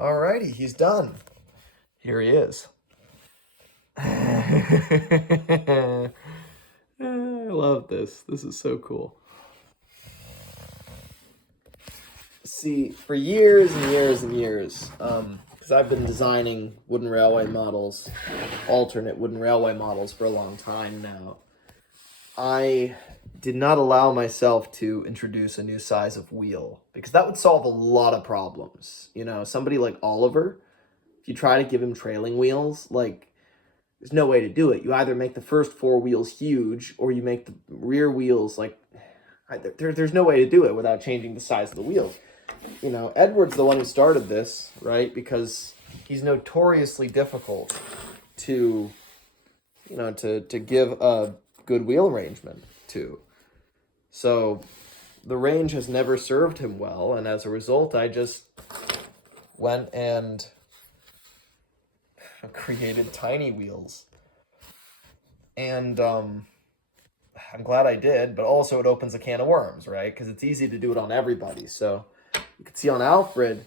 Alrighty, he's done. Here he is. I love this. This is so cool. See, for years and years and years, because I've been designing wooden railway models, alternate wooden railway models for a long time now, I did not allow myself to introduce a new size of wheel because that would solve a lot of problems. You know, somebody like Oliver, if you try to give him trailing wheels, like, there's no way to do it. You either make the first four wheels huge or you make the rear wheels like there's no way to do it without changing the size of the wheels. You know, Edward's the one who started this, right? Because he's notoriously difficult to, to give a good wheel arrangement to. So the range has never served him well, and as a result, I just went and created tiny wheels. And I'm glad I did, but also it opens a can of worms, right? Because it's easy to do it on everybody. So you can see on Alfred,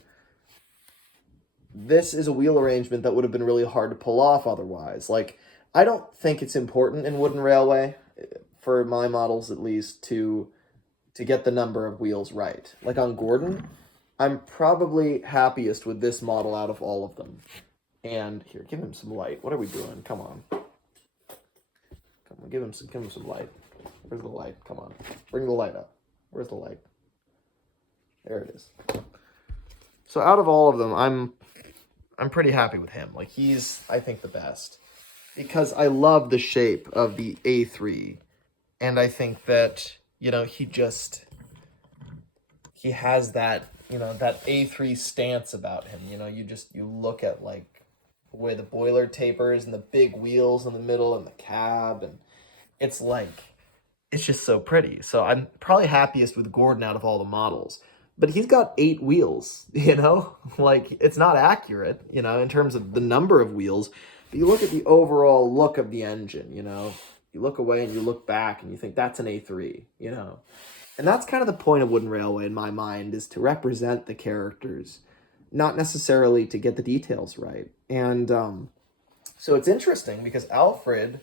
this is a wheel arrangement that would have been really hard to pull off otherwise. Like, I don't think it's important in wooden railway, for my models at least, to get the number of wheels right. Like on Gordon, I'm probably happiest with this model out of all of them. And here, give him some light. What are we doing? Come on. Come on, give him some light. Where's the light? Come on. Bring the light up. Where's the light? There it is. So out of all of them, I'm pretty happy with him. Like, he's, I think, the best. Because I love the shape of the A3. And I think that, he has that, that A3 stance about him. You look at, like, the way the boiler tapers and the big wheels in the middle and the cab, and it's just so pretty. So I'm probably happiest with Gordon out of all the models. But he's got 8 wheels, like, it's not accurate, in terms of the number of wheels. But you look at the overall look of the engine, you look away and you look back and you think that's an A3, And that's kind of the point of wooden railway in my mind, is to represent the characters, not necessarily to get the details right. And so it's interesting because Alfred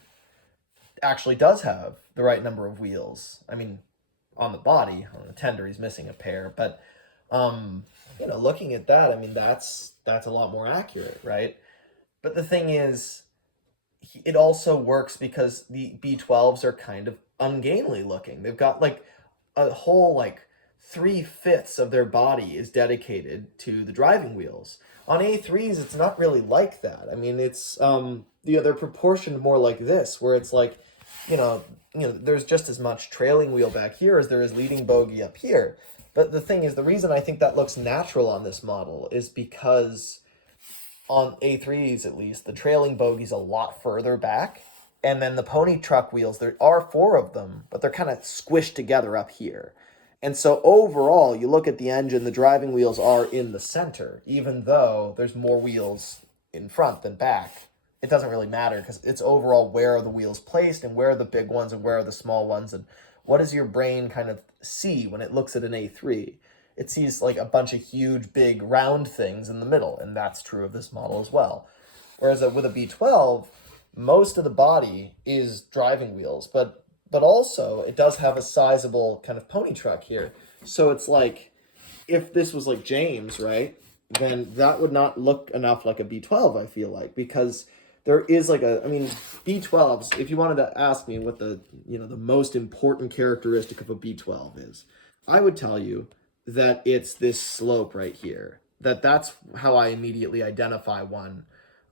actually does have the right number of wheels. I mean, on the body, on the tender, he's missing a pair. But, looking at that, I mean, that's a lot more accurate, right? But the thing is, it also works because the B12s are kind of ungainly looking. They've got, like, a whole, like, 3/5 of their body is dedicated to the driving wheels. On A3s, it's not really like that. I mean, it's, they're proportioned more like this, where it's like, there's just as much trailing wheel back here as there is leading bogey up here. But the thing is, the reason I think that looks natural on this model is because on A3s, at least, the trailing bogey's a lot further back. And then the pony truck wheels, there are 4 of them, but they're kind of squished together up here. And so overall, you look at the engine, the driving wheels are in the center, even though there's more wheels in front than back. It doesn't really matter because it's overall where are the wheels placed and where are the big ones and where are the small ones, and what does your brain kind of see when it looks at an A3? It sees like a bunch of huge, big, round things in the middle, and that's true of this model as well. Whereas with a B12, most of the body is driving wheels, but also it does have a sizable kind of pony truck here. So it's like, if this was like James, right, then that would not look enough like a B12, I feel like, because there is like B12s, if you wanted to ask me what the most important characteristic of a B12 is, I would tell you that it's this slope right here. That's how I immediately identify one.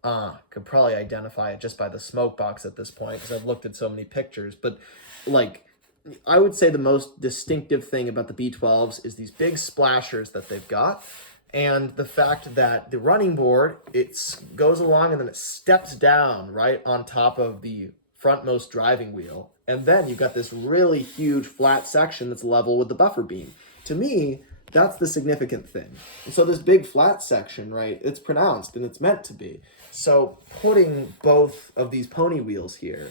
Could probably identify it just by the smoke box at this point because I've looked at so many pictures. But, like, I would say the most distinctive thing about the B12s is these big splashers that they've got, and the fact that the running board, it goes along and then it steps down right on top of the frontmost driving wheel. And then you've got this really huge flat section that's level with the buffer beam. To me, that's the significant thing. And so this big flat section, right, it's pronounced and it's meant to be. So putting both of these pony wheels here,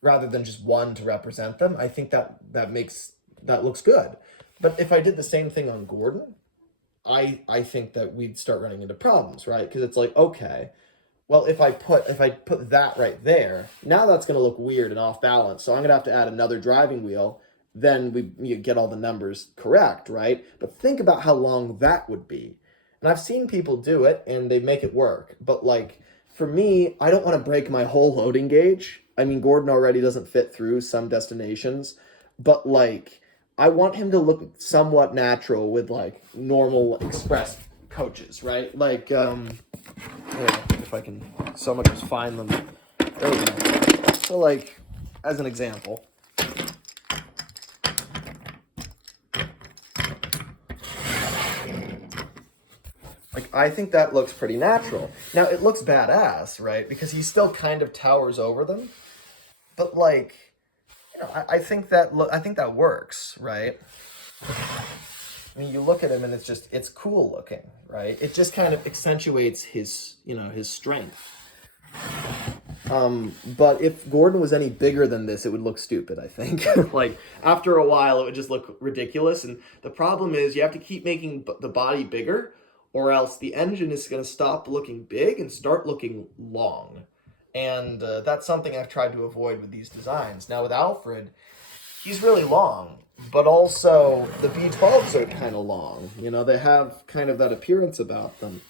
rather than just one to represent them, I think that looks good. But if I did the same thing on Gordon, I think that we'd start running into problems, right? Because it's like, okay, well, if I put that right there, now that's going to look weird and off balance. So I'm going to have to add another driving wheel. Then you get all the numbers correct, right? But think about how long that would be. And I've seen people do it and they make it work. But like for me, I don't want to break my whole loading gauge. I mean, Gordon already doesn't fit through some destinations, but like I want him to look somewhat natural with like normal express coaches, right? Like yeah, if I can so much as find them. There we go. So like as an example, like I think that looks pretty natural. Now it looks badass, right? Because he still kind of towers over them. But like, I think I think that works, right? I mean, you look at him and it's cool looking, right? It just kind of accentuates his his strength. But if Gordon was any bigger than this, it would look stupid, I think. Like, after a while, it would just look ridiculous. And the problem is you have to keep making the body bigger, or else the engine is going to stop looking big and start looking long. And that's something I've tried to avoid with these designs. Now, with Alfred, he's really long, but also the B12s are kind of long. They have kind of that appearance about them.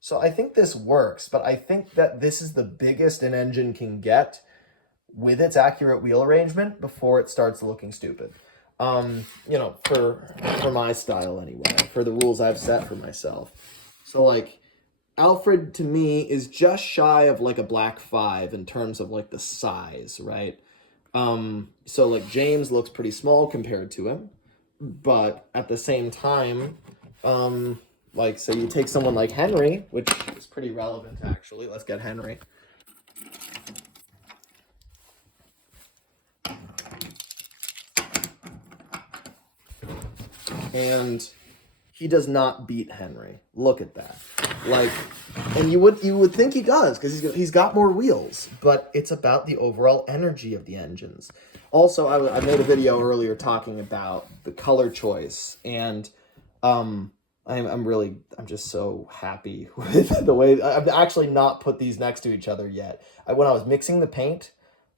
So I think this works, but I think that this is the biggest an engine can get with its accurate wheel arrangement before it starts looking stupid. For my style anyway, for the rules I've set for myself. So like Alfred to me is just shy of like a black 5 in terms of like the size, right? So like James looks pretty small compared to him, but at the same time, like, so you take someone like Henry, which is pretty relevant, actually. Let's get Henry. And he does not beat Henry. Look at that. Like, and you would think he does, because he's got more wheels. But it's about the overall energy of the engines. Also, I made a video earlier talking about the color choice. And I'm just so happy with the way I've actually not put these next to each other yet. When I was mixing the paint,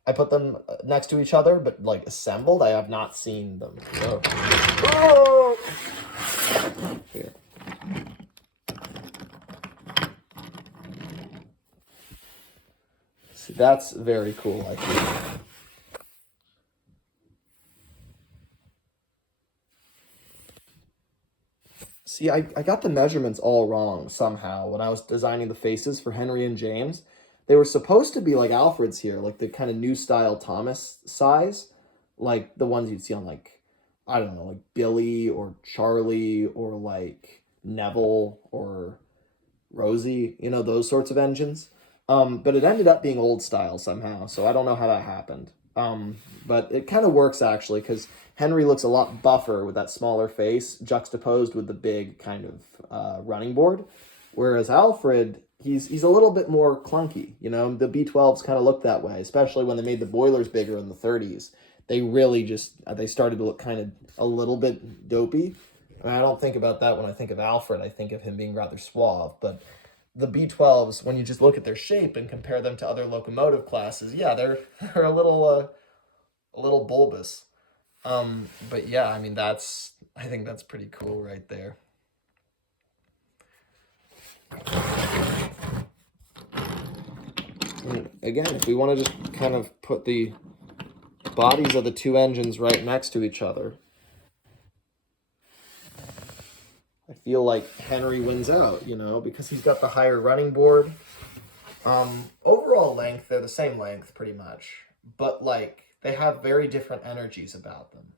I put them next to each other, but like assembled, I have not seen them. So, oh! Here. See, that's very cool, I think. See, I got the measurements all wrong somehow when I was designing the faces for Henry and James. They were supposed to be like Alfred's here, like the kind of new style Thomas size, like the ones you'd see on like, I don't know, like Billy or Charlie or like Neville or Rosie, those sorts of engines. But it ended up being old style somehow, so I don't know how that happened. But it kind of works actually, because Henry looks a lot buffer with that smaller face juxtaposed with the big kind of running board, whereas Alfred, he's a little bit more clunky. The B12s kind of look that way, especially when they made the boilers bigger in the 30s. They really they started to look kind of a little bit dopey. I don't think about that when I think of Alfred. I think of him being rather suave, but the B12s, when you just look at their shape and compare them to other locomotive classes, yeah, they're a little bulbous. But yeah, I mean I think that's pretty cool right there. And again, if we want to just kind of put the bodies of the two engines right next to each other, I feel like Henry wins out, because he's got the higher running board. Overall length, they're the same length pretty much, but like they have very different energies about them,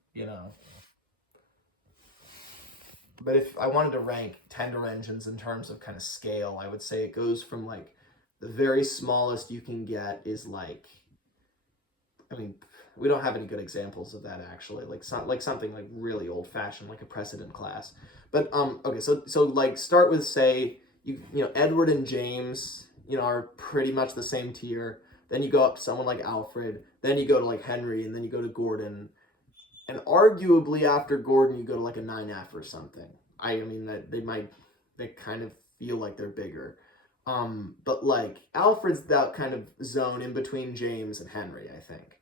But if I wanted to rank tender engines in terms of kind of scale, I would say it goes from like the very smallest you can get is like, I mean, we don't have any good examples of that actually. Like something like really old fashioned, like a precedent class. But okay, so like start with say Edward and James, are pretty much the same tier. Then you go up to someone like Alfred. Then you go to like Henry, and then you go to Gordon. And arguably after Gordon, you go to like a 9F or something. I mean that they might they kind of feel like they're bigger. But like Alfred's that kind of zone in between James and Henry, I think.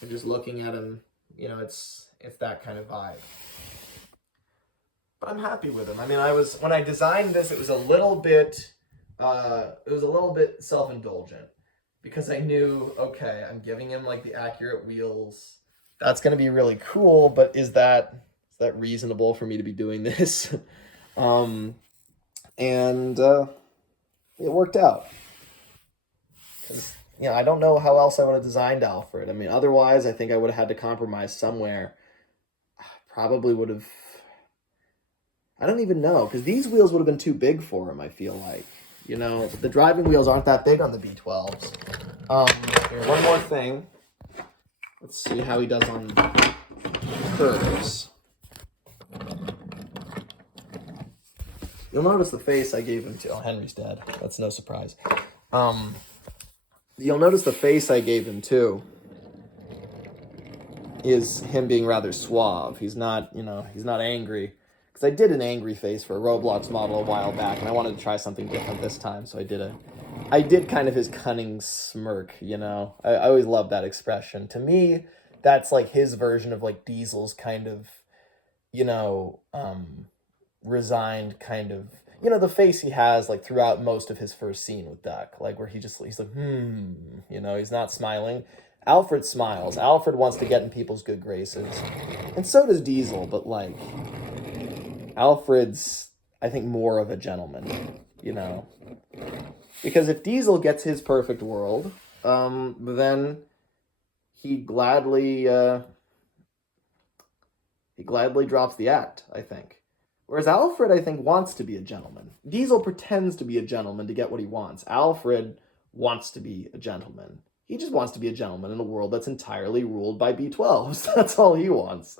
And just looking at him, it's that kind of vibe. But I'm happy with him. I mean, when I designed this, it was a little bit self-indulgent because I knew, okay, I'm giving him like the accurate wheels. That's going to be really cool, but is that reasonable for me to be doing this? And it worked out. 'Cause, I don't know how else I would have designed Alfred. I mean, otherwise, I think I would have had to compromise somewhere. Probably would have. I don't even know, because these wheels would have been too big for him, I feel like. The driving wheels aren't that big on the B12s. Here, one more thing. Let's see how he does on curves. You'll notice the face I gave him to. Oh, Henry's dead. That's no surprise. You'll notice the face I gave him too is him being rather suave. He's not angry. Because I did an angry face for a Roblox model a while back, and I wanted to try something different this time, so I did kind of his cunning smirk, I always love that expression. To me, that's like his version of like Diesel's kind of, resigned kind of, the face he has like throughout most of his first scene with Duck, like where he's like, he's not smiling. Alfred smiles. Alfred wants to get in people's good graces. And so does Diesel, but like, Alfred's, I think, more of a gentleman, Because if Diesel gets his perfect world, then he gladly drops the act, I think. Whereas Alfred, I think, wants to be a gentleman. Diesel pretends to be a gentleman to get what he wants. Alfred wants to be a gentleman. He just wants to be a gentleman in a world that's entirely ruled by B12s. That's all he wants.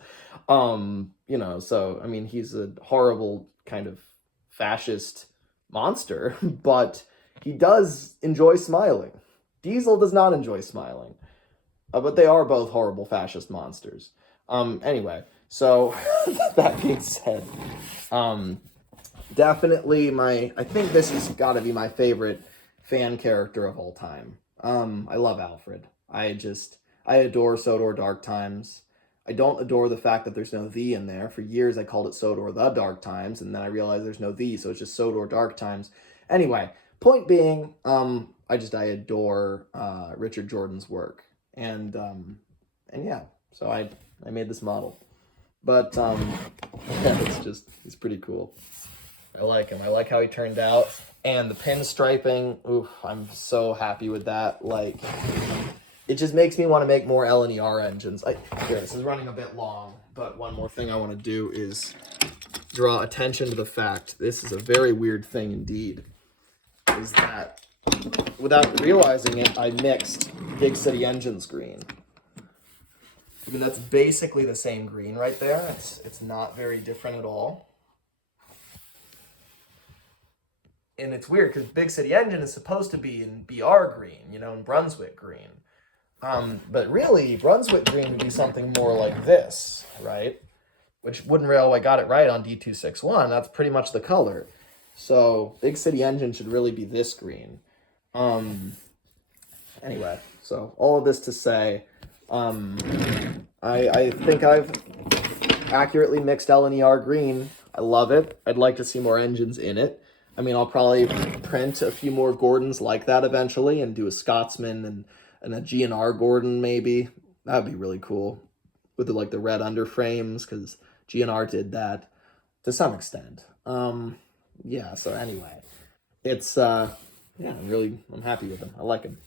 So, I mean, he's a horrible kind of fascist monster, but he does enjoy smiling. Diesel does not enjoy smiling. But they are both horrible fascist monsters. Anyway, so that being said, definitely I think this has got to be my favorite fan character of all time. I love Alfred. I adore Sodor Dark Times. I don't adore the fact that there's no "the" in there. For years, I called it Sodor the Dark Times, and then I realized there's no "the," so it's just Sodor Dark Times. Anyway, point being, I adore Richard Jordan's work, and yeah, so I made this model, but yeah, it's pretty cool. I like him. I like how he turned out, and the pinstriping. Oof, I'm so happy with that. Like, it just makes me want to make more LNER engines. Here, this is running a bit long, but one more thing I want to do is draw attention to the fact, this is a very weird thing indeed, is that without realizing it, I mixed Big City Engines green. I mean, that's basically the same green right there. It's not very different at all. And it's weird because Big City Engine is supposed to be in BR green, in Brunswick green. But really, Brunswick green would be something more like this, right? Which wouldn't really, I got it right on D261. That's pretty much the color. So Big City Engine should really be this green. Anyway, so all of this to say, I think I've accurately mixed LNER green. I love it. I'd like to see more engines in it. I mean, I'll probably print a few more Gordons like that eventually and do a Scotsman and a GNR Gordon maybe. That would be really cool with the red underframes, because GNR did that to some extent. Yeah, so anyway, it's, yeah, I'm happy with him. I like him.